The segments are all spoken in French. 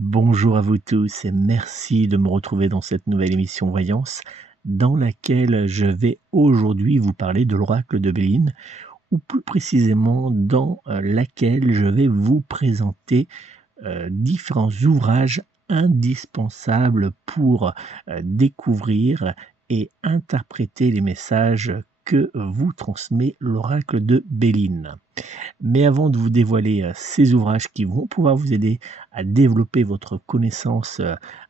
Bonjour à vous tous et merci de me retrouver dans cette nouvelle émission Voyance, dans laquelle je vais aujourd'hui vous parler de l'oracle de Béline, ou plus précisément dans laquelle je vais vous présenter différents ouvrages indispensables pour découvrir et interpréter les messages que vous transmet l'oracle de Béline. Mais avant de vous dévoiler ces ouvrages qui vont pouvoir vous aider à développer votre connaissance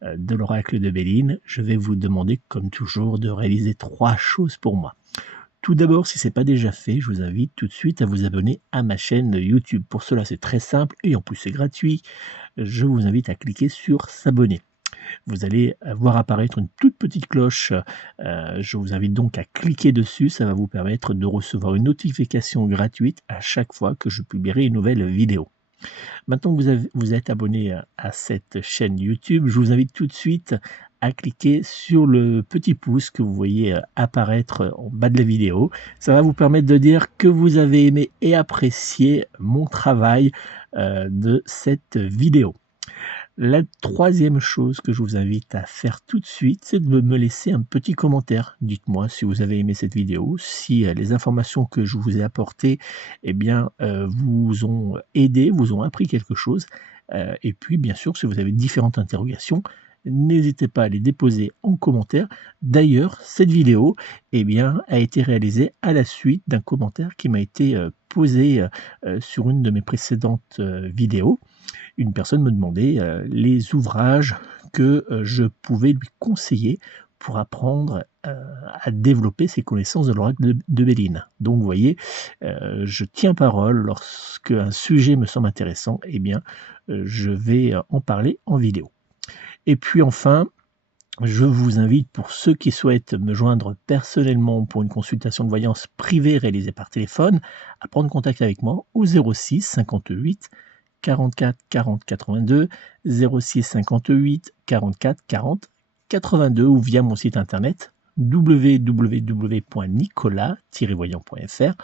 de l'oracle de Béline, je vais vous demander, comme toujours, de réaliser 3 choses pour moi. Tout d'abord, si ce n'est pas déjà fait, je vous invite tout de suite à vous abonner à ma chaîne YouTube. Pour cela, c'est très simple et en plus c'est gratuit. Je vous invite à cliquer sur s'abonner. Vous allez voir apparaître une toute petite cloche. Je vous invite donc à cliquer dessus. Ça va vous permettre de recevoir une notification gratuite à chaque fois que je publierai une nouvelle vidéo. Maintenant que vous êtes abonné à cette chaîne YouTube, je vous invite tout de suite à cliquer sur le petit pouce que vous voyez apparaître en bas de la vidéo. Ça va vous permettre de dire que vous avez aimé et apprécié mon travail de cette vidéo. La troisième chose que je vous invite à faire tout de suite, c'est de me laisser un petit commentaire. Dites-moi si vous avez aimé cette vidéo, si les informations que je vous ai apportées vous ont aidé, vous ont appris quelque chose. Et puis, bien sûr, si vous avez différentes interrogations, n'hésitez pas à les déposer en commentaire. D'ailleurs, cette vidéo a été réalisée à la suite d'un commentaire qui m'a été posé sur une de mes précédentes vidéos. Une personne me demandait les ouvrages que je pouvais lui conseiller pour apprendre à développer ses connaissances de l'oracle de Béline. Donc vous voyez, je tiens parole lorsque un sujet me semble intéressant, je vais en parler en vidéo. Et puis enfin, je vous invite, pour ceux qui souhaitent me joindre personnellement pour une consultation de voyance privée réalisée par téléphone, à prendre contact avec moi au 06 58 44 40 82, 06 58 44 40 82 ou via mon site internet www.nicolas-voyant.fr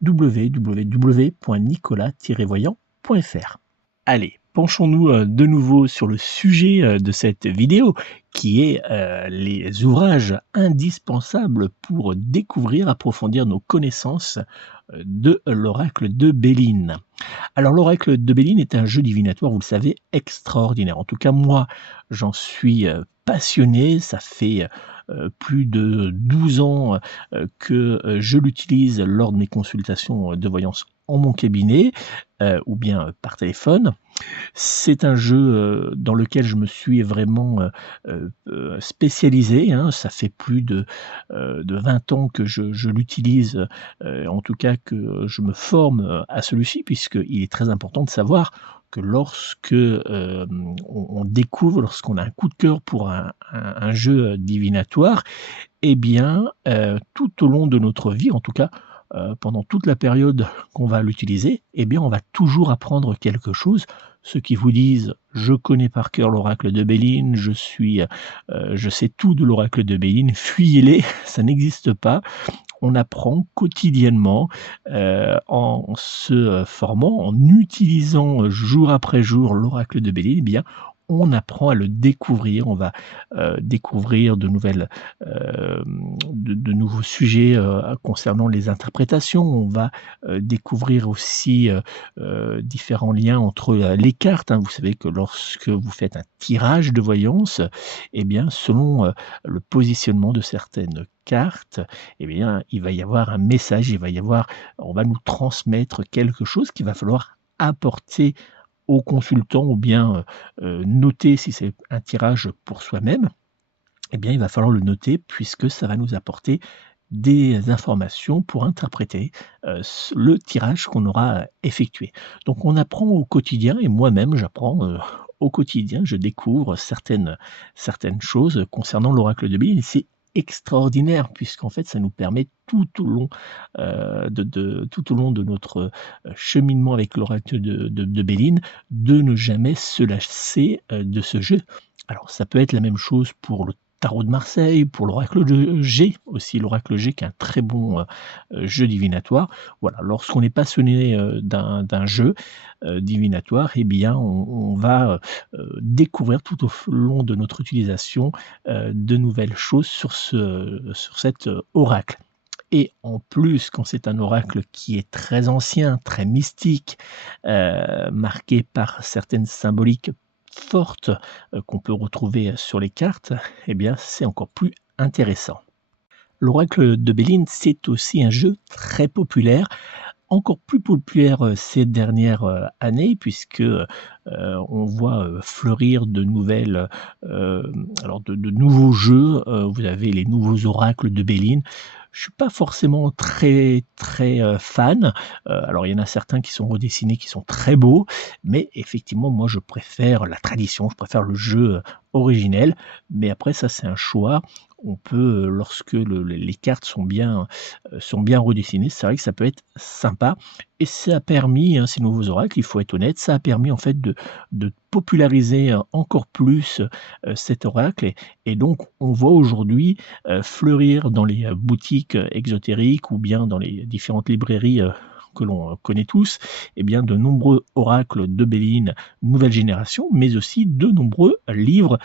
www.nicolas-voyant.fr. Allez, penchons-nous de nouveau sur le sujet de cette vidéo qui est les ouvrages indispensables pour découvrir, approfondir nos connaissances de l'oracle de Béline. Alors l'oracle de Béline est un jeu divinatoire, vous le savez, extraordinaire. En tout cas, moi, j'en suis passionné. Ça fait plus de 12 ans que je l'utilise lors de mes consultations de voyance en mon cabinet ou bien par téléphone. C'est un jeu dans lequel je me suis vraiment spécialisé. Ça fait plus de 20 ans que je l'utilise, en tout cas que je me forme à celui-ci, puisqu'il est très important de savoir que lorsque on découvre, lorsqu'on a un coup de cœur pour un jeu divinatoire, tout au long de notre vie, en tout cas pendant toute la période qu'on va l'utiliser, on va toujours apprendre quelque chose. Ceux qui vous disent « je connais par cœur l'oracle de Béline, je sais tout de l'oracle de Béline », fuyez-les, ça n'existe pas. On apprend quotidiennement en se formant, en utilisant jour après jour l'oracle de Béline, on apprend à le découvrir, on va découvrir de nouveaux sujets concernant les interprétations, on va découvrir aussi différents liens entre les cartes. Vous savez que lorsque vous faites un tirage de voyance, selon le positionnement de certaines cartes, il va y avoir un message, on va nous transmettre quelque chose qu'il va falloir apporter au consultant ou bien noter si c'est un tirage pour soi-même. Il va falloir le noter puisque ça va nous apporter des informations pour interpréter le tirage qu'on aura effectué. Donc on apprend au quotidien et moi-même j'apprends au quotidien, je découvre certaines choses concernant l'oracle de Béline. C'est extraordinaire puisqu'en fait ça nous permet tout au long de notre cheminement avec l'oracle de Béline de ne jamais se lasser de ce jeu. Alors ça peut être la même chose pour le tarot de Marseille, pour l'oracle de G aussi, l'oracle G qui est un très bon jeu divinatoire. Voilà, lorsqu'on est passionné d'un jeu divinatoire, eh bien on va découvrir tout au long de notre utilisation de nouvelles choses sur cet oracle. Et en plus, quand c'est un oracle qui est très ancien, très mystique, marqué par certaines symboliques fortes qu'on peut retrouver sur les cartes, eh bien c'est encore plus intéressant. L'oracle de Béline, c'est aussi un jeu très populaire, encore plus populaire ces dernières années, puisque on voit fleurir de nouvelles, alors de nouveaux jeux. Vous avez les nouveaux oracles de Béline. Je suis pas forcément très fan. Alors il y en a certains qui sont redessinés, qui sont très beaux, mais effectivement moi je préfère la tradition, je préfère le jeu originel. Mais après ça c'est un choix. On peut, lorsque les cartes sont bien redessinées, c'est vrai que ça peut être sympa et ça a permis, ces nouveaux oracles, il faut être honnête, ça a permis en fait de populariser encore plus cet oracle et donc on voit aujourd'hui fleurir dans les boutiques exotériques ou bien dans les différentes librairies que l'on connaît tous, eh bien de nombreux oracles de Béline nouvelle génération, mais aussi de nombreux livres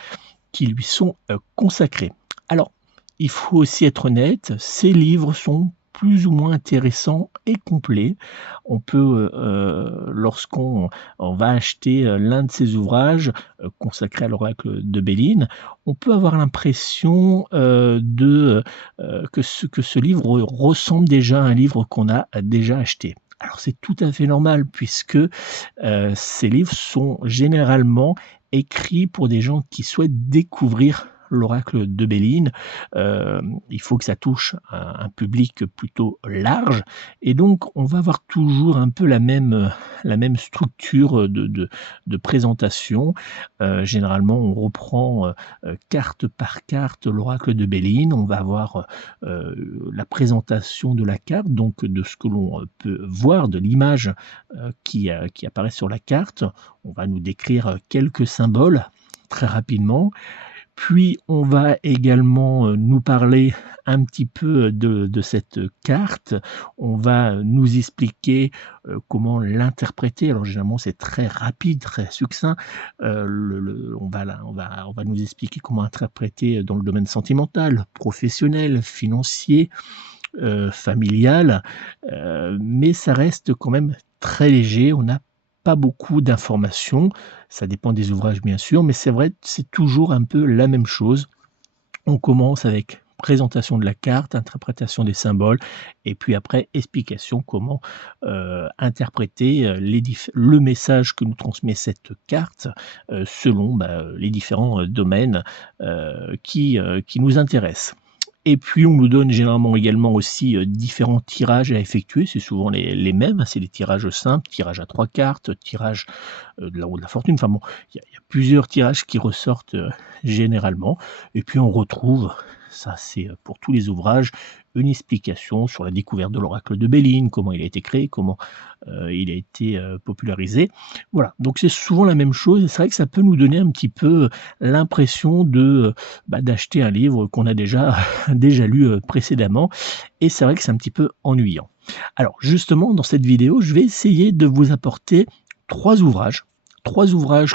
qui lui sont consacrés. Alors, il faut aussi être honnête, ces livres sont plus ou moins intéressants et complets. On peut, lorsqu'on va acheter l'un de ces ouvrages consacrés à l'oracle de Béline, on peut avoir l'impression que ce livre ressemble déjà à un livre qu'on a déjà acheté. Alors c'est tout à fait normal puisque ces livres sont généralement écrits pour des gens qui souhaitent découvrir l'oracle de Béline. Il faut que ça touche un public plutôt large et donc on va avoir toujours un peu la même structure de présentation. Généralement on reprend carte par carte l'oracle de Béline. On va avoir la présentation de la carte, donc de ce que l'on peut voir, de l'image qui apparaît sur la carte. On va nous décrire quelques symboles très rapidement. Puis on va également nous parler un petit peu de cette carte. On va nous expliquer comment l'interpréter. Alors généralement c'est très rapide, très succinct. On va nous expliquer comment interpréter dans le domaine sentimental, professionnel, financier, familial, mais ça reste quand même très léger. On n'a pas beaucoup d'informations, ça dépend des ouvrages bien sûr, mais c'est vrai, c'est toujours un peu la même chose. On commence avec présentation de la carte, interprétation des symboles et puis après explication comment interpréter le message que nous transmet cette carte selon les différents domaines qui nous intéressent. Et puis on nous donne généralement également aussi différents tirages à effectuer, c'est souvent les mêmes, c'est des tirages simples, tirage à 3 cartes, tirage de la roue de la fortune, enfin bon, il y a plusieurs tirages qui ressortent généralement, et puis on retrouve, ça c'est pour tous les ouvrages, une explication sur la découverte de l'oracle de Béline, comment il a été créé, comment il a été popularisé. Voilà, donc c'est souvent la même chose, et c'est vrai que ça peut nous donner un petit peu l'impression d'acheter un livre qu'on a déjà lu précédemment, et c'est vrai que c'est un petit peu ennuyant. Alors justement, dans cette vidéo, je vais essayer de vous apporter 3 ouvrages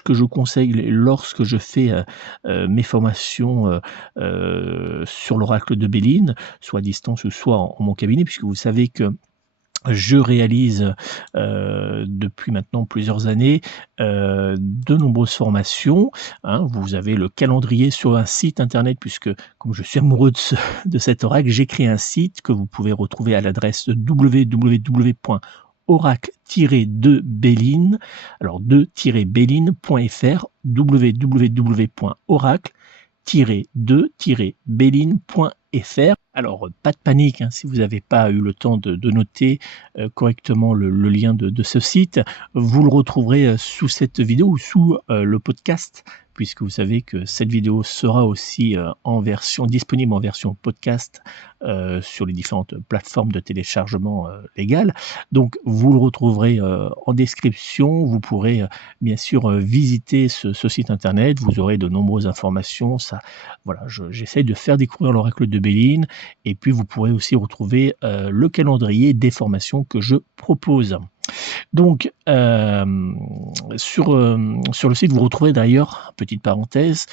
que je conseille lorsque je fais mes formations sur l'oracle de Béline, soit à distance ou soit en mon cabinet, puisque vous savez que je réalise depuis maintenant plusieurs années de nombreuses formations. Vous avez le calendrier sur un site internet, puisque comme je suis amoureux de cet oracle, j'ai créé un site que vous pouvez retrouver à l'adresse www.oracle-2béline, alors 2-béline.fr, www.oracle-2-béline.fr. Alors, pas de panique, si vous n'avez pas eu le temps de noter correctement le lien de ce site, vous le retrouverez sous cette vidéo ou sous le podcast puisque vous savez que cette vidéo sera aussi disponible en version podcast sur les différentes plateformes de téléchargement légales. Donc vous le retrouverez en description. Vous pourrez bien sûr visiter ce site internet. Vous aurez de nombreuses informations. Voilà, j'essaye de faire découvrir l'oracle de Béline, et puis vous pourrez aussi retrouver le calendrier des formations que je propose. Donc, sur le site, vous retrouverez d'ailleurs, petite parenthèse,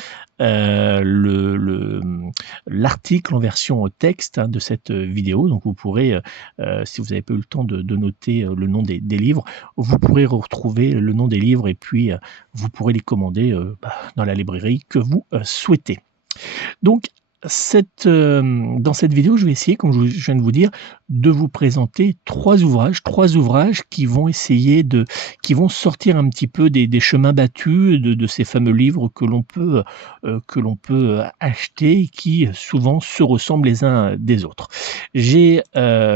l'article en version texte de cette vidéo. Donc vous pourrez, si vous n'avez pas eu le temps de noter le nom des livres, vous pourrez retrouver le nom des livres, et puis vous pourrez les commander dans la librairie que vous souhaitez. Donc, dans cette vidéo, je vais essayer, comme je viens de vous dire, de vous présenter trois ouvrages qui vont sortir un petit peu des chemins battus de ces fameux livres que l'on peut acheter et qui souvent se ressemblent les uns des autres. J'ai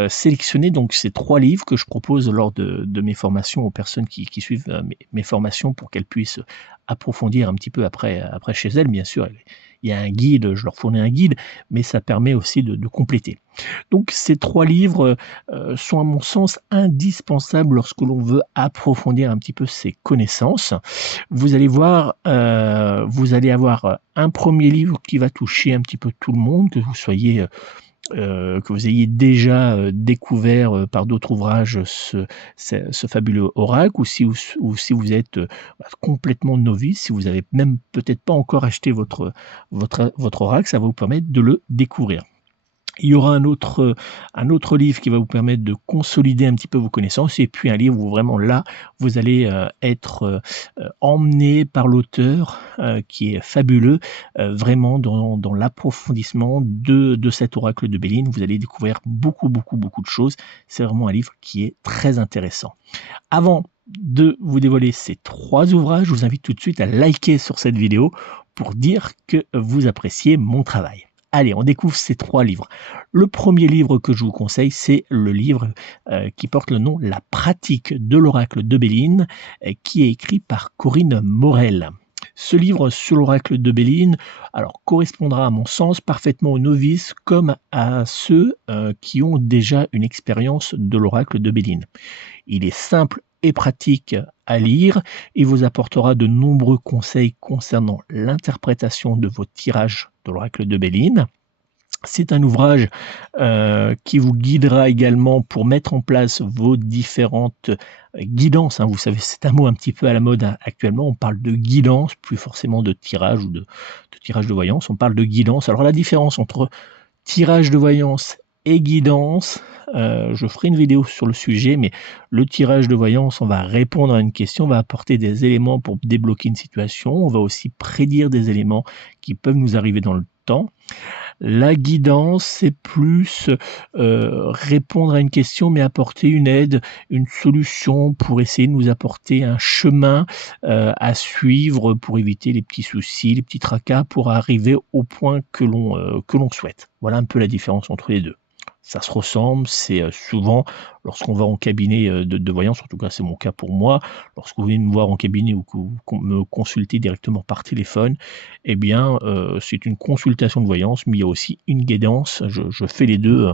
sélectionné donc ces trois livres que je propose lors de mes formations aux personnes qui suivent mes formations, pour qu'elles puissent approfondir un petit peu après chez elles. Bien sûr, il y a un guide, je leur fournis un guide, mais ça permet aussi de compléter. Donc ces trois livres sont à mon sens indispensables lorsque l'on veut approfondir un petit peu ses connaissances. Vous allez voir, vous allez avoir un premier livre qui va toucher un petit peu tout le monde, que vous ayez déjà découvert par d'autres ouvrages ce fabuleux oracle, ou si vous êtes complètement novice, si vous n'avez même peut-être pas encore acheté votre oracle, ça va vous permettre de le découvrir. Il y aura un autre livre qui va vous permettre de consolider un petit peu vos connaissances, et puis un livre où vraiment là, vous allez être emmené par l'auteur qui est fabuleux, vraiment dans l'approfondissement de cet oracle de Béline. Vous allez découvrir beaucoup de choses. C'est vraiment un livre qui est très intéressant. Avant de vous dévoiler ces trois ouvrages, je vous invite tout de suite à liker sur cette vidéo pour dire que vous appréciez mon travail. Allez, on découvre ces trois livres. Le premier livre que je vous conseille, c'est le livre qui porte le nom « La pratique de l'oracle de Béline », qui est écrit par Corinne Morel. Ce livre sur l'oracle de Béline correspondra à mon sens parfaitement aux novices comme à ceux qui ont déjà une expérience de l'oracle de Béline. Il est simple et pratique à lire. Il vous apportera de nombreux conseils concernant l'interprétation de vos tirages de l'oracle de Béline. C'est un ouvrage qui vous guidera également pour mettre en place vos différentes guidances. Vous savez, c'est un mot un petit peu à la mode actuellement. On parle de guidance, plus forcément de tirage ou de tirage de voyance. On parle de guidance. Alors la différence entre tirage de voyance et guidance, je ferai une vidéo sur le sujet, mais le tirage de voyance, on va répondre à une question, on va apporter des éléments pour débloquer une situation, on va aussi prédire des éléments qui peuvent nous arriver dans le temps. La guidance, c'est plus répondre à une question, mais apporter une aide, une solution pour essayer de nous apporter un chemin à suivre pour éviter les petits soucis, les petits tracas, pour arriver au point que l'on souhaite. Voilà un peu la différence entre les deux. Ça se ressemble, c'est souvent lorsqu'on va en cabinet de voyance, en tout cas c'est mon cas pour moi, lorsque vous venez me voir en cabinet ou que vous me consultez directement par téléphone, eh bien c'est une consultation de voyance, mais il y a aussi une guidance. Je fais les deux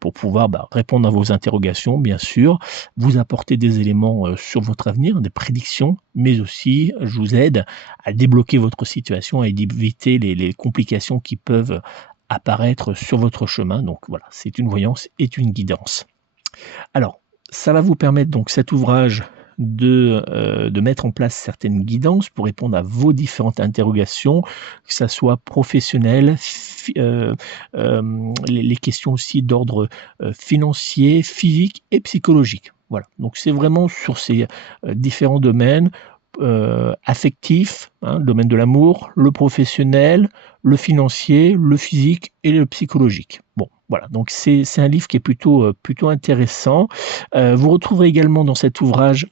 pour pouvoir répondre à vos interrogations, bien sûr, vous apporter des éléments sur votre avenir, des prédictions, mais aussi je vous aide à débloquer votre situation et d'éviter les complications qui peuvent apparaître sur votre chemin. Donc voilà, c'est une voyance et une guidance. Alors, ça va vous permettre, donc cet ouvrage, de mettre en place certaines guidances pour répondre à vos différentes interrogations, que ça soit professionnel, les questions aussi d'ordre financier, physique et psychologique. Voilà, donc c'est vraiment sur ces différents domaines, affectif, le domaine de l'amour, le professionnel, le financier, le physique et le psychologique. Bon, voilà, donc c'est un livre qui est plutôt intéressant. Vous retrouverez également dans cet ouvrage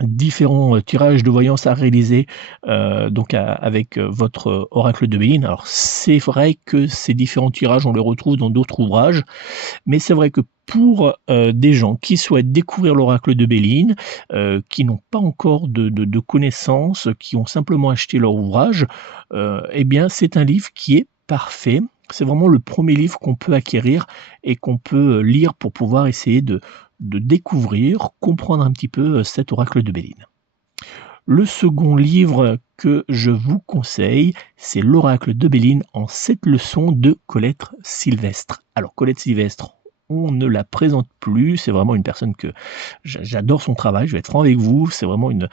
différents tirages de voyance à réaliser avec votre oracle de Béline. Alors c'est vrai que ces différents tirages, on les retrouve dans d'autres ouvrages, mais c'est vrai que pour des gens qui souhaitent découvrir l'oracle de Béline, qui n'ont pas encore de connaissances, qui ont simplement acheté leur ouvrage, eh bien c'est un livre qui est parfait. C'est vraiment le premier livre qu'on peut acquérir et qu'on peut lire pour pouvoir essayer de découvrir, comprendre un petit peu cet oracle de Béline. Le second livre que je vous conseille, c'est l'oracle de Béline en 7 leçons de Colette Sylvestre. Alors Colette Sylvestre, on ne la présente plus, c'est vraiment une personne que j'adore son travail, je vais être franc avec vous, c'est vraiment une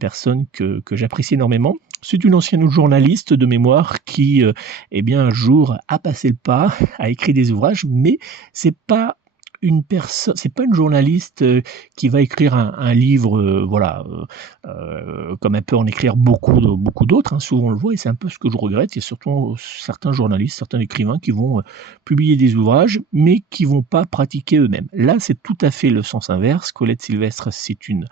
personne que j'apprécie énormément. C'est une ancienne journaliste de mémoire qui, eh bien, un jour a passé le pas, a écrit des ouvrages, mais c'est pas c'est pas une journaliste qui va écrire un livre, comme elle peut en écrire beaucoup d'autres, hein, souvent on le voit, et c'est un peu ce que je regrette. Il y a surtout certains journalistes, certains écrivains qui vont publier des ouvrages, mais qui vont pas pratiquer eux-mêmes. Là, c'est tout à fait le sens inverse. Colette Sylvestre, c'est une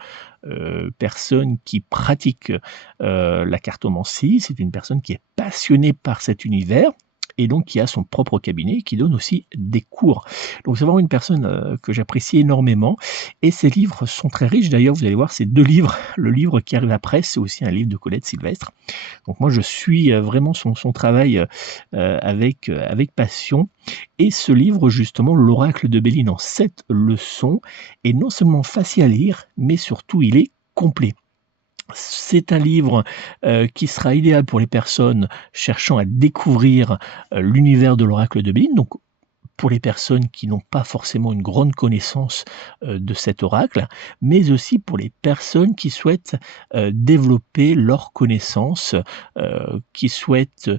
personne qui pratique la cartomancie, c'est une personne qui est passionnée par cet univers, et donc qui a son propre cabinet, qui donne aussi des cours. Donc c'est vraiment une personne que j'apprécie énormément, et ses livres sont très riches. D'ailleurs, vous allez voir, ces 2 livres, le livre qui arrive après, c'est aussi un livre de Colette Sylvestre. Donc moi, je suis vraiment son travail avec passion. Et ce livre, justement, l'oracle de Béline en 7 leçons, est non seulement facile à lire, mais surtout il est complet. C'est un livre qui sera idéal pour les personnes cherchant à découvrir l'univers de l'oracle de Béline, donc pour les personnes qui n'ont pas forcément une grande connaissance de cet oracle, mais aussi pour les personnes qui souhaitent développer leurs connaissances, qui souhaitent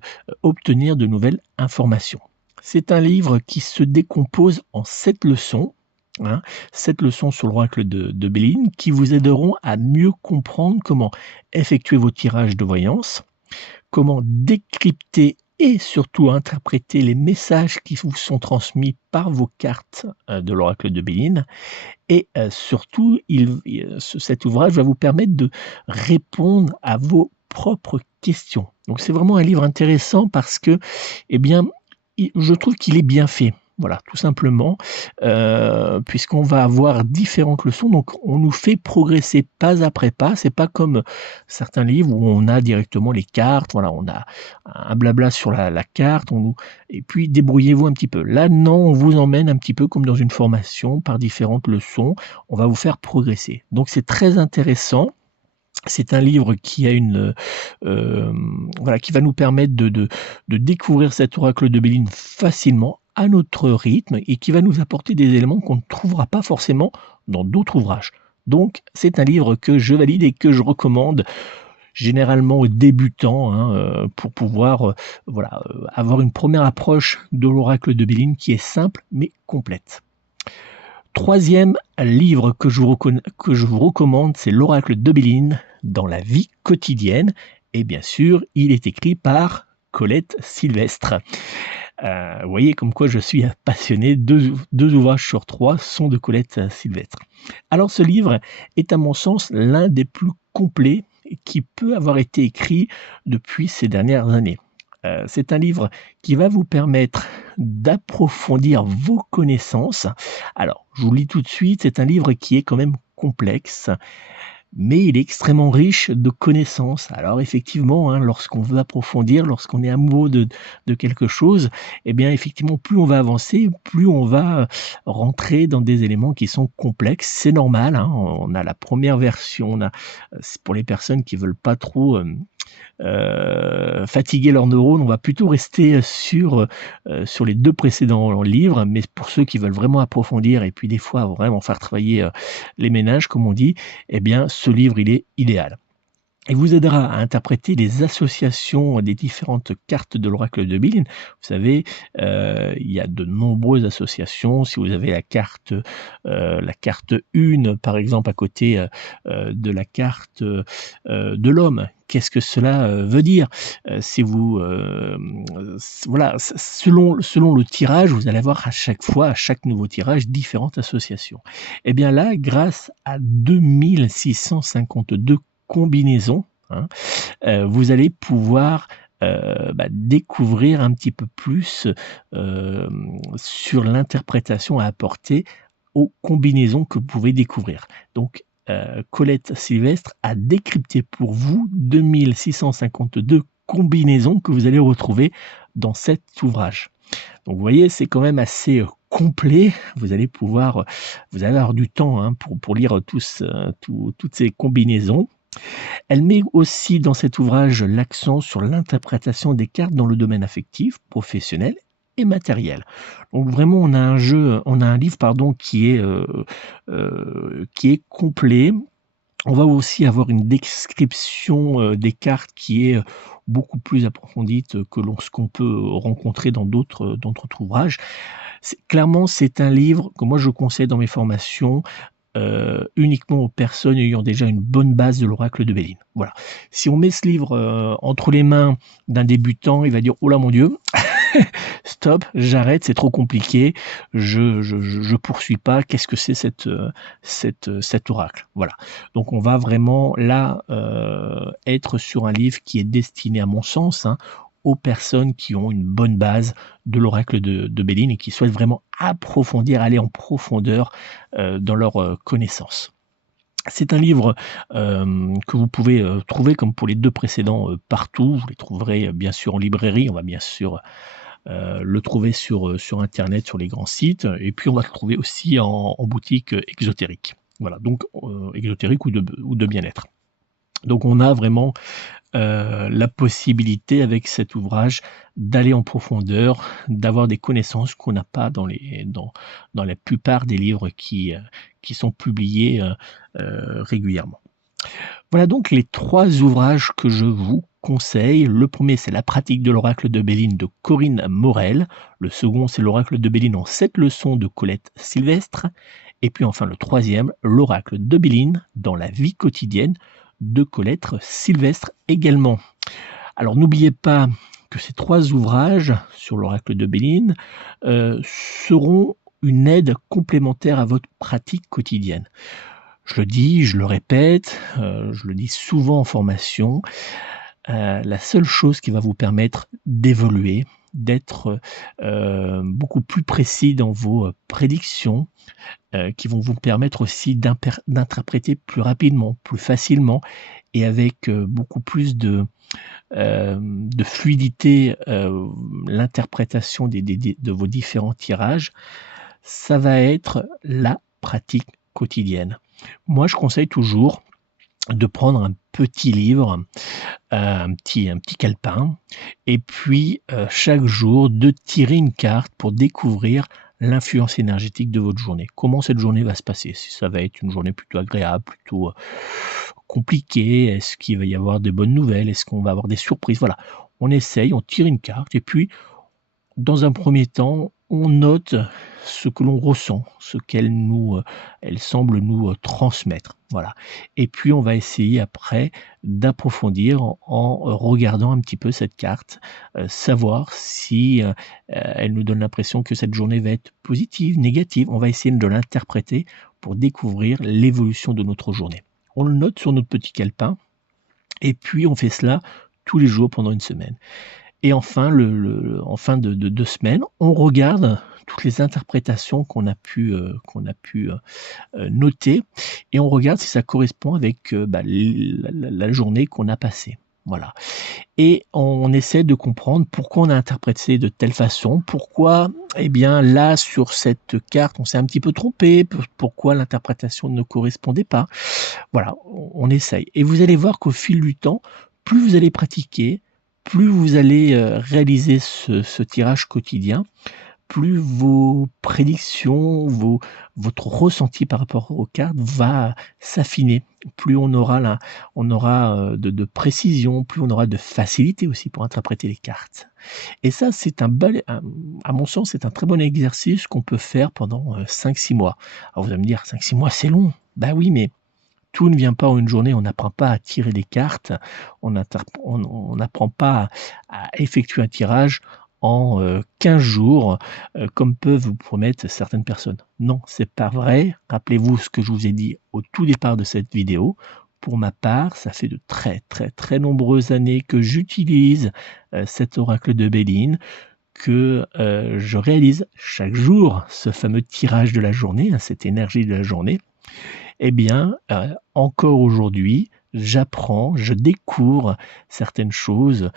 obtenir de nouvelles informations. C'est un livre qui se décompose en 7 leçons. 7 leçons sur l'oracle de Béline qui vous aideront à mieux comprendre comment effectuer vos tirages de voyance, comment décrypter et surtout interpréter les messages qui vous sont transmis par vos cartes de l'oracle de Béline. Et surtout, cet ouvrage va vous permettre de répondre à vos propres questions. Donc c'est vraiment un livre intéressant parce que, eh bien, je trouve qu'il est bien fait. Voilà, tout simplement, puisqu'on va avoir différentes leçons, donc on nous fait progresser pas après pas. C'est pas comme certains livres où on a directement les cartes, voilà, on a un blabla sur la carte, et puis débrouillez-vous un petit peu. Là, non, on vous emmène un petit peu comme dans une formation par différentes leçons, on va vous faire progresser. Donc c'est très intéressant. C'est un livre qui a qui va nous permettre de découvrir cet oracle de Béline facilement, à notre rythme, et qui va nous apporter des éléments qu'on ne trouvera pas forcément dans d'autres ouvrages. Donc c'est un livre que je valide et que je recommande généralement aux débutants, pour pouvoir avoir une première approche de l'oracle de Béline qui est simple mais complète. Troisième livre que je vous recommande, c'est l'oracle de Béline dans la vie quotidienne, et bien sûr, il est écrit par Colette Sylvestre. Vous voyez comme quoi je suis passionné, 2 ouvrages sur 3 sont de Colette Sylvestre. Alors ce livre est à mon sens l'un des plus complets qui peut avoir été écrit depuis ces dernières années. C'est un livre qui va vous permettre d'approfondir vos connaissances. Alors, je vous lis tout de suite, c'est un livre qui est quand même complexe, mais il est extrêmement riche de connaissances. Alors effectivement, lorsqu'on veut approfondir, lorsqu'on est amoureux de quelque chose, eh bien effectivement, plus on va avancer, plus on va rentrer dans des éléments qui sont complexes. C'est normal, on a la première version, c'est pour les personnes qui veulent pas trop fatiguer leurs neurones, on va plutôt rester sur les 2 précédents livres, mais pour ceux qui veulent vraiment approfondir et puis des fois vraiment faire travailler les méninges, comme on dit, eh bien ce livre il est idéal. Il vous aidera à interpréter les associations des différentes cartes de l'oracle de Béline. Vous savez, il y a de nombreuses associations. Si vous avez la carte 1, par exemple, à côté de la carte de l'homme, qu'est-ce que cela veut dire? Si vous, selon le tirage, vous allez avoir à chaque nouveau tirage, différentes associations. Eh bien là, grâce à 2652 combinaisons, vous allez pouvoir découvrir un petit peu plus, sur l'interprétation à apporter aux combinaisons que vous pouvez découvrir. Donc, Colette Sylvestre a décrypté pour vous 2652 combinaisons que vous allez retrouver dans cet ouvrage. Donc vous voyez, c'est quand même assez, complet. Vous allez pouvoir, vous allez avoir du temps, hein, pour lire toutes ces combinaisons. Elle met aussi dans cet ouvrage l'accent sur l'interprétation des cartes dans le domaine affectif, professionnel et matériel. Donc vraiment on a un livre pardon qui est complet. On va aussi avoir une description, des cartes qui est, beaucoup plus approfondie que ce qu'on peut rencontrer dans d'autres ouvrages. C'est un livre que moi je conseille dans mes formations, uniquement aux personnes ayant déjà une bonne base de l'oracle de Béline. Voilà. Si on met ce livre, entre les mains d'un débutant, il va dire: «Oh là mon Dieu, stop, j'arrête, c'est trop compliqué, je poursuis pas, qu'est-ce que c'est cet oracle?» Voilà. Donc on va vraiment là, être sur un livre qui est destiné, à mon sens, hein, aux personnes qui ont une bonne base de l'oracle de Béline et qui souhaitent vraiment approfondir, aller en profondeur, dans leurs, connaissances. C'est un livre, que vous pouvez, trouver comme pour les 2 précédents, partout. Vous les trouverez, bien sûr en librairie. On va bien sûr, le trouver sur internet, sur les grands sites et puis on va le trouver aussi en boutique, ésotérique. Voilà, donc ésotérique ou de bien-être. Donc on a vraiment, la possibilité avec cet ouvrage d'aller en profondeur, d'avoir des connaissances qu'on n'a pas dans la plupart des livres qui sont publiés, régulièrement. Voilà donc les 3 ouvrages que je vous conseille. Le premier, c'est La pratique de l'oracle de Béline de Corinne Morel. Le second, c'est L'oracle de Béline en 7 leçons de Colette Sylvestre. Et puis enfin le troisième, L'oracle de Béline dans la vie quotidienne de Colette Sylvestre également. Alors n'oubliez pas que ces 3 ouvrages sur l'oracle de Béline, seront une aide complémentaire à votre pratique quotidienne. Je le dis, je le répète, je le dis souvent en formation, la seule chose qui va vous permettre d'évoluer, d'être, beaucoup plus précis dans vos, prédictions, qui vont vous permettre aussi d'interpréter plus rapidement, plus facilement et avec, beaucoup plus de fluidité, l'interprétation de vos différents tirages, ça va être la pratique quotidienne. Moi, je conseille toujours de prendre un petit livre, un petit calepin et puis, chaque jour de tirer une carte pour découvrir l'influence énergétique de votre journée. Comment cette journée va se passer? Si ça va être une journée plutôt agréable, plutôt, compliquée? Est-ce qu'il va y avoir des bonnes nouvelles? Est-ce qu'on va avoir des surprises? Voilà, on essaye, on tire une carte et puis dans un premier temps, on note ce que l'on ressent, ce elle semble nous, transmettre, voilà et puis on va essayer après d'approfondir en regardant un petit peu cette carte, savoir si, elle nous donne l'impression que cette journée va être positive, négative. On va essayer de l'interpréter pour découvrir l'évolution de notre journée. On le note sur notre petit calepin et puis on fait cela tous les jours pendant une semaine. Et enfin, en fin de 2 semaines, on regarde toutes les interprétations qu'on a pu, noter et on regarde si ça correspond avec, la journée qu'on a passée. Voilà et on essaie de comprendre pourquoi on a interprété de telle façon, pourquoi, eh bien, là, sur cette carte, on s'est un petit peu trompé, pourquoi l'interprétation ne correspondait pas. Voilà, on essaye et vous allez voir qu'au fil du temps, plus vous allez pratiquer, plus vous allez, réaliser ce tirage quotidien, plus vos prédictions, votre ressenti par rapport aux cartes va s'affiner. Plus on aura, de précision, plus on aura de facilité aussi pour interpréter les cartes. Et ça, c'est à mon sens, c'est un très bon exercice qu'on peut faire pendant, 5-6 mois. Alors vous allez me dire: «5-6 mois, c'est long». Bah oui, mais tout ne vient pas en une journée, on n'apprend pas à tirer des cartes, on n'apprend pas à effectuer un tirage en, 15 jours, comme peuvent vous promettre certaines personnes. Non, c'est pas vrai. Rappelez-vous ce que je vous ai dit au tout départ de cette vidéo. Pour ma part, ça fait de très, très, très nombreuses années que j'utilise, cet oracle de Béline, que, je réalise chaque jour ce fameux tirage de la journée, cette énergie de la journée. Eh bien, encore aujourd'hui, j'apprends, je découvre certaines choses,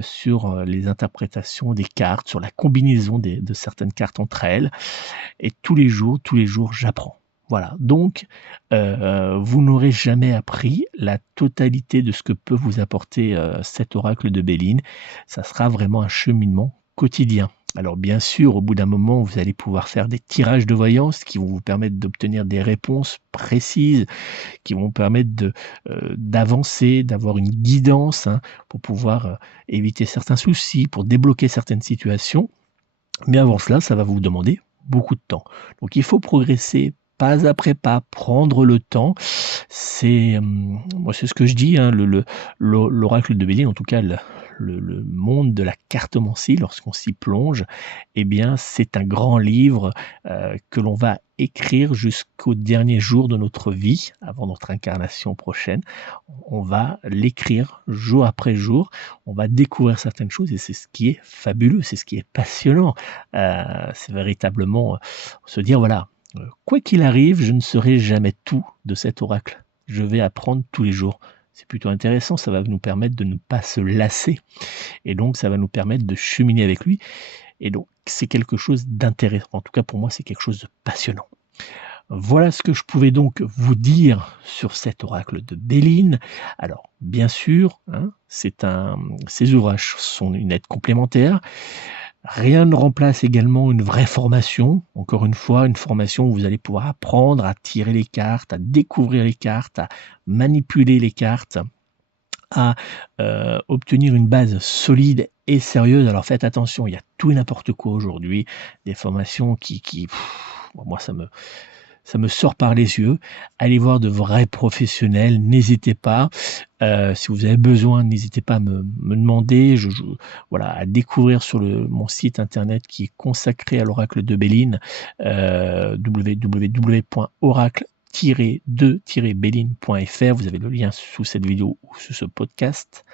sur, les interprétations des cartes, sur la combinaison de certaines cartes entre elles et tous les jours, j'apprends. Voilà, donc vous n'aurez jamais appris la totalité de ce que peut vous apporter, cet oracle de Béline. Ça sera vraiment un cheminement quotidien. Alors bien sûr, au bout d'un moment, vous allez pouvoir faire des tirages de voyance qui vont vous permettre d'obtenir des réponses précises, qui vont permettre d'avancer, d'avoir une guidance, hein, pour pouvoir, éviter certains soucis, pour débloquer certaines situations. Mais avant cela, ça va vous demander beaucoup de temps. Donc il faut progresser pas après pas, prendre le temps. Moi c'est ce que je dis, hein, l'oracle de Béline, en tout cas le monde de la cartomancie lorsqu'on s'y plonge, eh bien c'est un grand livre, que l'on va écrire jusqu'au dernier jour de notre vie, avant notre incarnation prochaine. On va l'écrire jour après jour, on va découvrir certaines choses et c'est ce qui est fabuleux, c'est ce qui est passionnant. C'est véritablement, se dire voilà, quoi qu'il arrive, je ne saurai jamais tout de cet oracle. Je vais apprendre tous les jours. C'est plutôt intéressant, ça va nous permettre de ne pas se lasser et donc ça va nous permettre de cheminer avec lui et donc c'est quelque chose d'intéressant. En tout cas pour moi, c'est quelque chose de passionnant. Voilà ce que je pouvais donc vous dire sur cet oracle de Béline. Alors, bien sûr, hein, ces ouvrages sont une aide complémentaire. Rien ne remplace également une vraie formation. Encore une fois, une formation où vous allez pouvoir apprendre à tirer les cartes, à découvrir les cartes, à manipuler les cartes, à obtenir une base solide et sérieuse. Alors faites attention, il y a tout et n'importe quoi aujourd'hui, des formations moi ça me sort par les yeux. Allez voir de vrais professionnels, n'hésitez pas. Si vous avez besoin, n'hésitez pas à me demander. Voilà, à découvrir sur mon site internet qui est consacré à l'oracle de Béline, www.oracle-2-béline.fr. Vous avez le lien sous cette vidéo ou sous ce podcast.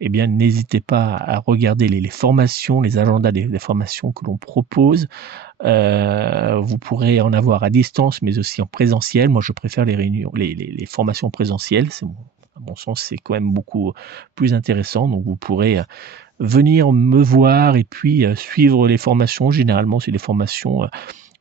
Eh bien, n'hésitez pas à regarder les formations, les agendas des formations que l'on propose. Vous pourrez en avoir à distance, mais aussi en présentiel. Moi, je préfère les réunions, les formations présentielles. À mon sens, c'est quand même beaucoup plus intéressant. Donc, vous pourrez venir me voir et puis suivre les formations. Généralement, c'est des formations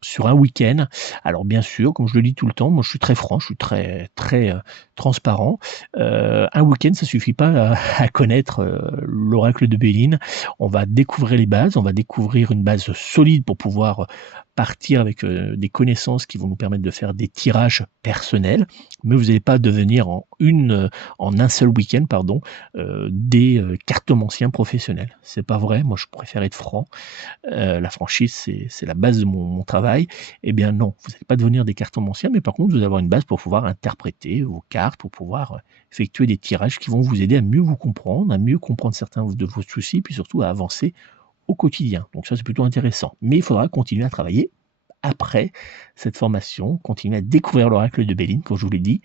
sur un week-end. Alors bien sûr, comme je le dis tout le temps, moi je suis très franc, je suis très très transparent. Un week-end, ça suffit pas à connaître l'oracle de Béline. On va découvrir les bases, on va découvrir une base solide pour pouvoir partir avec des connaissances qui vont nous permettre de faire des tirages personnels, mais vous n'allez pas devenir en un seul week-end, des cartomanciens professionnels. C'est pas vrai, moi je préfère être franc. La franchise, c'est la base de mon travail. Eh bien non, vous n'allez pas devenir des cartomanciens, mais par contre, vous allez avoir une base pour pouvoir interpréter vos cartes, pour pouvoir effectuer des tirages qui vont vous aider à mieux vous comprendre, à mieux comprendre certains de vos soucis, puis surtout à avancer au quotidien. Donc ça, c'est plutôt intéressant. Mais il faudra continuer à travailler après cette formation, continuer à découvrir l'oracle de Béline. Comme je vous l'ai dit,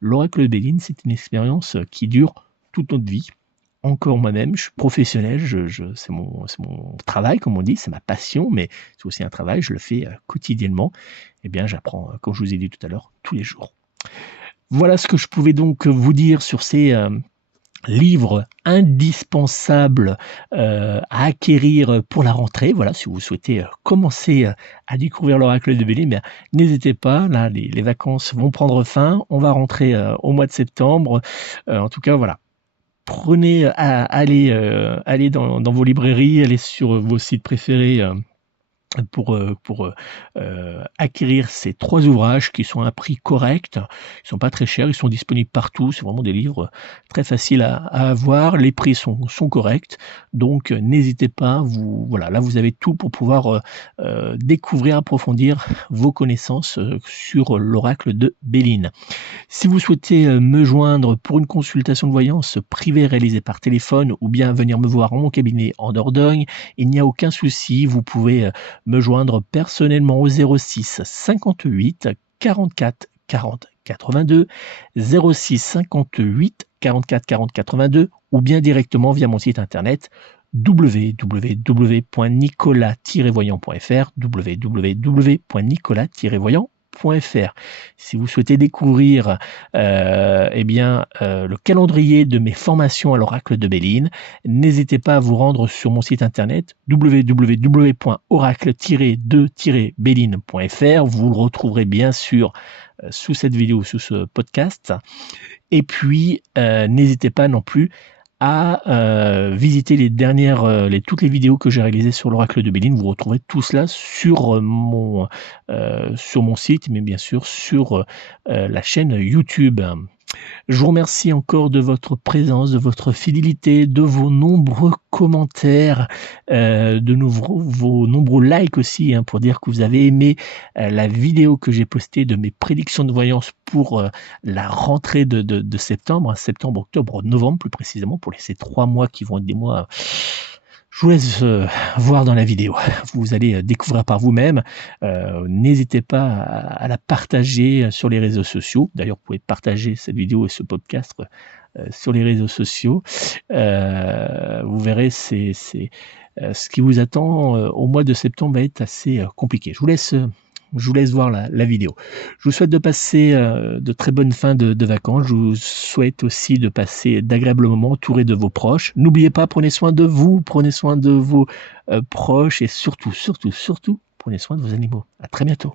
l'oracle de Béline, c'est une expérience qui dure toute notre vie. Encore moi-même, je suis professionnel, c'est mon travail, comme on dit, c'est ma passion, mais c'est aussi un travail, je le fais quotidiennement. Eh bien, j'apprends, comme je vous ai dit tout à l'heure, tous les jours. Voilà ce que je pouvais donc vous dire sur ces livre indispensable à acquérir pour la rentrée. Voilà, si vous souhaitez commencer à découvrir l'oracle de Béline, n'hésitez pas. Là, les vacances vont prendre fin. On va rentrer au mois de septembre. En tout cas, voilà. Allez dans vos librairies, allez sur vos sites préférés pour acquérir ces 3 ouvrages qui sont à un prix correct. Ils sont pas très chers, ils sont disponibles partout. C'est vraiment des livres très faciles à avoir. Les prix sont corrects, donc n'hésitez pas. Voilà, là vous avez tout pour pouvoir découvrir, approfondir vos connaissances sur l'oracle de Béline. Si vous souhaitez me joindre pour une consultation de voyance privée réalisée par téléphone ou bien venir me voir en mon cabinet en Dordogne, il n'y a aucun souci. Vous pouvez me joindre personnellement au 06 58 44 40 82, 06 58 44 40 82 ou bien directement via mon site internet www.nicolas-voyant.fr www.nicolas-voyant.fr. Si vous souhaitez découvrir le calendrier de mes formations à l'Oracle de Béline, n'hésitez pas à vous rendre sur mon site internet www.oracle-2-béline.fr. Vous le retrouverez bien sûr sous cette vidéo, sous ce podcast. Et puis, n'hésitez pas non plus à visiter toutes les vidéos que j'ai réalisées sur l'Oracle de Béline. Vous retrouverez tout cela sur mon site, mais bien sûr sur la chaîne YouTube. Je vous remercie encore de votre présence, de votre fidélité, de vos nombreux commentaires, vos nombreux likes aussi, pour dire que vous avez aimé la vidéo que j'ai postée de mes prédictions de voyance pour la rentrée de septembre, septembre, octobre, novembre plus précisément, pour ces 3 mois qui vont être des mois... Je vous laisse voir dans la vidéo. Vous allez découvrir par vous-même. N'hésitez pas à la partager sur les réseaux sociaux. D'ailleurs, vous pouvez partager cette vidéo et ce podcast sur les réseaux sociaux. Vous verrez, ce qui vous attend au mois de septembre va être assez compliqué. Je vous laisse voir la vidéo. Je vous souhaite de passer de très bonnes fins de vacances. Je vous souhaite aussi de passer d'agréables moments entourés de vos proches. N'oubliez pas, prenez soin de vous, prenez soin de vos proches et surtout, prenez soin de vos animaux. À très bientôt.